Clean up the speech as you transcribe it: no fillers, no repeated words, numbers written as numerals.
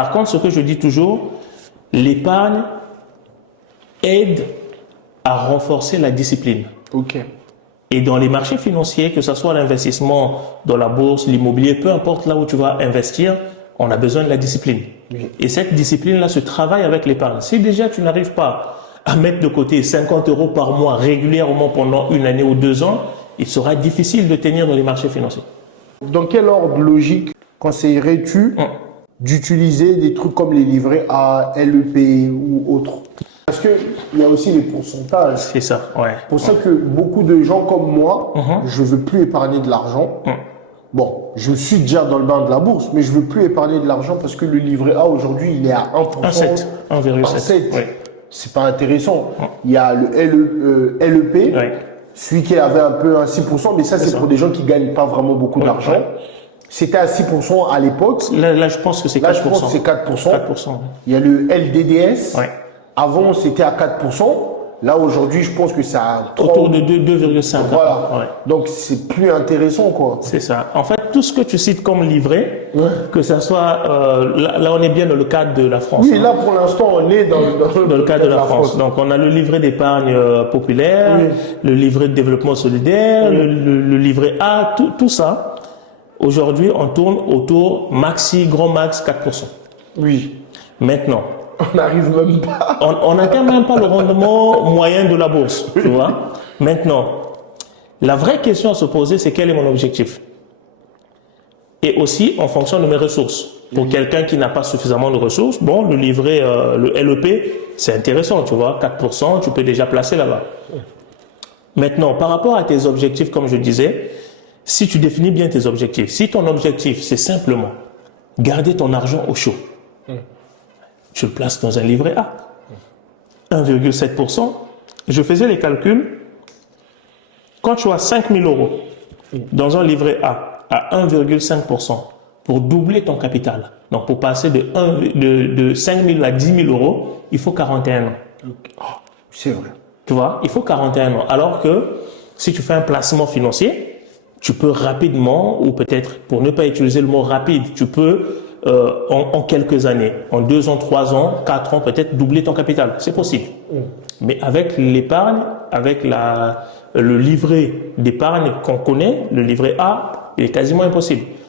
Par contre, ce que je dis toujours, l'épargne aide à renforcer la discipline. Ok. Et dans les marchés financiers, que ce soit l'investissement dans la bourse, l'immobilier, peu importe là où tu vas investir, on a besoin de la discipline. Oui. Et cette discipline-là se travaille avec l'épargne. Si déjà tu n'arrives pas à mettre de côté 50 € par mois régulièrement pendant 1 année ou 2 ans, il sera difficile de tenir dans les marchés financiers. Dans quel ordre logique conseillerais-tu d'utiliser des trucs comme les livrets A, LEP ou autres? Parce qu'il y a aussi les pourcentages. C'est ça, ouais. C'est pour ça que beaucoup de gens comme moi, je ne veux plus épargner de l'argent. Bon, je suis déjà dans le bain de la bourse, mais je ne veux plus épargner de l'argent parce que le livret A aujourd'hui, il est à 1%. 1,7. Oui. C'est pas intéressant. Il y a le LEP, celui qui avait un peu un 6%, mais ça c'est pour des gens qui ne gagnent pas vraiment beaucoup d'argent. C'était à 6% à l'époque. Là, je pense que c'est 4%. Là, je pense que c'est 4%. 4%. Il y a le LDDS. Avant, c'était à 4%. Là, aujourd'hui, je pense que c'est à 3... Autour de 2,5. Voilà. Donc, c'est plus intéressant, quoi. C'est ça. En fait, tout ce que tu cites comme livret, que ça soit... là, on est bien dans le cadre de la France. Oui, là, pour l'instant, on est dans le cadre de la France. Donc, on a le livret d'épargne populaire, le livret de développement solidaire, le livret A, tout ça. Aujourd'hui, on tourne autour grand max 4%. Oui. Maintenant, on n'arrive même pas. On n'atteint même pas le rendement moyen de la bourse, tu vois. Maintenant, la vraie question à se poser, c'est quel est mon objectif? Et aussi, en fonction de mes ressources. Pour quelqu'un qui n'a pas suffisamment de ressources, bon, le livret, le LEP, c'est intéressant, tu vois. 4%, tu peux déjà placer là-bas. Maintenant, par rapport à tes objectifs, comme je disais, si tu définis bien tes objectifs, si ton objectif, c'est simplement garder ton argent au chaud, tu le places dans un livret A. 1,7%. Je faisais les calculs. Quand tu as 5 000 € dans un livret A à 1,5% pour doubler ton capital, donc pour passer de 5 000 à 10 000 €, il faut 41 ans. C'est vrai. Tu vois, il faut 41 ans. Alors que si tu fais un placement financier, tu peux rapidement, ou peut-être pour ne pas utiliser le mot rapide, tu peux en quelques années, en 2 ans, 3 ans, 4 ans, peut-être doubler ton capital. C'est possible. Mais avec l'épargne, avec le livret d'épargne qu'on connaît, le livret A, il est quasiment impossible.